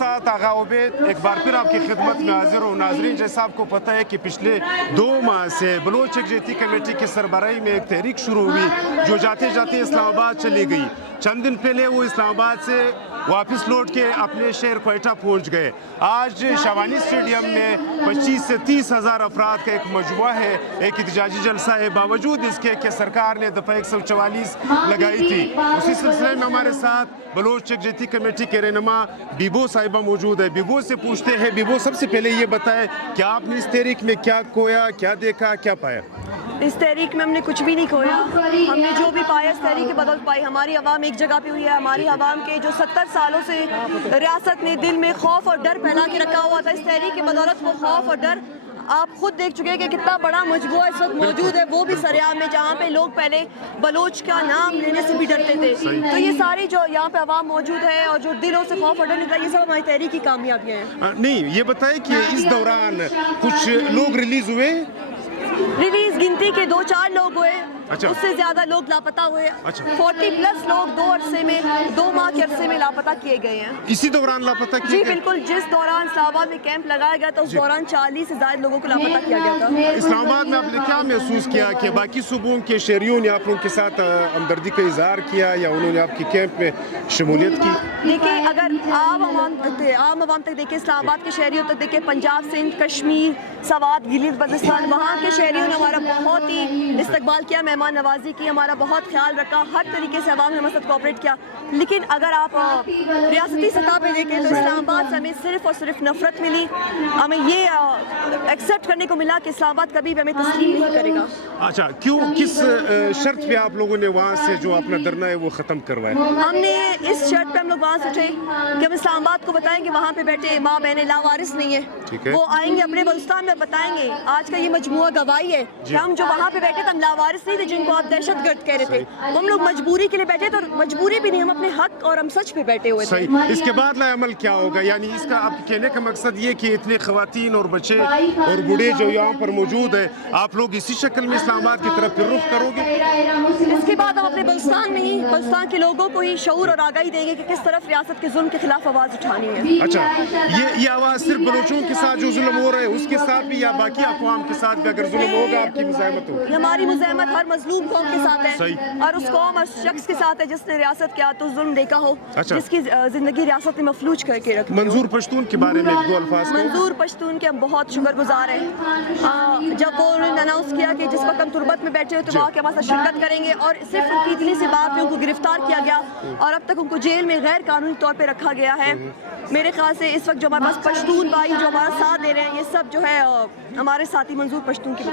ساتھ آغا عبید ایک بار پھر آپ کی خدمت میں حاضر ہوں. ناظرین, جیسا آپ کو پتہ ہے کہ پچھلے 2 ماہ سے بلوچ یکجہتی کمیٹی کی سربراہی میں ایک تحریک شروع ہوئی جو جاتے جاتے اسلام آباد چلی گئی. چند دن پہلے وہ اسلام آباد سے واپس لوٹ کے اپنے شہر کوئٹہ پہنچ گئے. آج شوانی اسٹیڈیم میں 25 سے 30 ہزار افراد کا ایک مجموعہ ہے, ایک احتجاجی جلسہ ہے, باوجود اس کے کہ سرکار نے دفعہ 144 لگائی تھی. اسی سلسلے میں ہمارے ساتھ بلوچ یکجہتی کمیٹی کے رہنما بیبو صاحبہ موجود ہے. بیبو سے پوچھتے ہیں, بیبو سب سے پہلے یہ بتائیں کہ آپ نے اس تحریک میں کیا کھویا, کیا دیکھا, کیا پایا؟ اس تحریک میں ہم نے کچھ بھی نہیں کھویا. ہم نے جو بھی پایا اس تحریک کی بدولت پائی. ہماری عوام ایک جگہ پہ ہوئی ہے. ہماری عوام کے جو 70 سالوں سے ریاست نے دل میں خوف اور ڈر پھیلا کے رکھا ہوا تھا, اس تحریک کی بدولت وہ خوف اور ڈر آپ خود دیکھ چکے کہ کتنا بڑا مجموعہ اس وقت موجود ہے, وہ بھی سریاب میں, جہاں پہ لوگ پہلے بلوچ کا نام لینے سے بھی ڈرتے تھے. تو یہ ساری جو یہاں پہ عوام موجود ہے اور جو دلوں سے خوف اور ڈر نکلا, یہ سب ہماری تحریک کی کامیابیاں ہیں. نہیں, یہ بتائیں کہ اس دوران کچھ لوگ ریلیز ہوئے؟ ریلیز گنتی کے 2-4 لوگ ہوئے, اس سے زیادہ لوگ لاپتہ ہوئے. 40+ لوگ 2 عرصے میں 2 ماہ کے عرصے میں لاپتہ کیے گئے ہیں. اسی دوران لاپتہ کیے جی گئے؟ بالکل, جس دوران اسلام آباد میں کیمپ لگایا گیا تھا اس دوران 40 سے زائد لوگوں کو لاپتہ کیا گیا تھا. اسلام آباد میں آپ نے کیا محسوس کیا کہ باقی صوبوں کے شہریوں نے آپ لوگوں کے ساتھ ہمدردی کا اظہار کیا یا انہوں نے آپ کی کیمپ میں شمولیت کی؟ دیکھیں, اگر عام عوام تک دیکھیں, اسلام آباد کے شہریوں تک دیکھیں, پنجاب, سندھ, کشمیر, سوات, گلیت بلتستان, وہاں کے شہریوں نے ہمارا بہت ہی استقبال کیا, مہمان نوازی کی, ہمارا بہت خیال رکھا, ہر طریقے سے عوام نے ہمارے ساتھ کوآپریٹ کیا. لیکن اگر آپ ریاستی سطح پہ دیکھیں تو اسلام آباد سے ہمیں صرف اور صرف نفرت ملی. ہمیں یہ ایکسیپٹ کرنے کو ملا کہ اسلام آباد کبھی بھی ہمیں تسلیم نہیں کرے گا. اچھا, کیوں, کس شرط پہ آپ لوگوں نے وہاں سے جو اپنا دھرنا ہے وہ ختم کروایا؟ ہم نے اس شرط پہ ہم لوگ وہاں سے اٹھے کہ ہم اسلام آباد کو بتائیں کہ وہاں پہ بیٹھے ماں بہنیں لاوارث نہیں ہیں, وہ آئیں گے اپنے بلوچستان میں بتائیں گے. آج کا یہ مجموعہ گواہی ہے کہ ہم جو وہاں پہ بیٹھے تھے ہم لاوارث نہیں تھے جن کو آپ دہشت گرد کہہ رہے تھے. ہم لوگ مجبوری کے لیے بیٹھے تھے, اور مجبوری بھی نہیں, ہم اپنے حق اور ہم سچ پہ بیٹھے ہوئے تھے. اس کے بعد لا عمل کیا ہوگا؟ یعنی اس کا آپ کہنے کا مقصد یہ کہ اتنے خواتین اور بچے اور بوڑھے جو یہاں پر موجود ہیں, آپ لوگ اسی شکل میں اسلام آباد کی طرف پھر رخ کرو گے؟ اس کے بعد ہم اپنے بلوچستان میں ہی بلوچستان کے لوگوں کو ہی شعور اور آگاہی دیں گے کہ کس طرف ریاست کے ظلم کے خلاف آواز اٹھانی ہے. اچھا, یہ آواز صرف بلوچوں کے ساتھ جو ظلم ہو رہا ہے اس کے ساتھ بھی, یا باقی اقوام کے ساتھ بھی اگر ظلم ہوگا آپ کی مزاحمت ہوگی؟ ہماری مزاحمت ہر مظلوم قوم کے ساتھ ہے, اور اس قوم اور شخص کے ساتھ ہے جس نے ریاست کیا تو ظلم دیکھا ہو, جس کی زندگی ریاست نے مفلوج کر کے رکھی. منظور پشتون کے بارے میں 2 الفاظ. منظور پشتون کے ہم بہت شکر گزار ہیں. جب انہوں نے اناؤنس کیا کہ جس وقت ہم تربت میں بیٹھے ہوئے تو وہاں کے ہمارے ساتھ شرکت کریں گے, اور صرف ان کی اتنی سی بات پہ ان کو گرفتار کیا گیا اور اب تک ان کو جیل میں غیر قانونی طور پہ رکھا گیا ہے. میرے خیال سے اس وقت جو ہمارے پاس پشتون بھائی جو ہمارا ساتھ دے رہے ہیں, یہ سب جو ہے ہمارے ساتھی منظور پشتون کے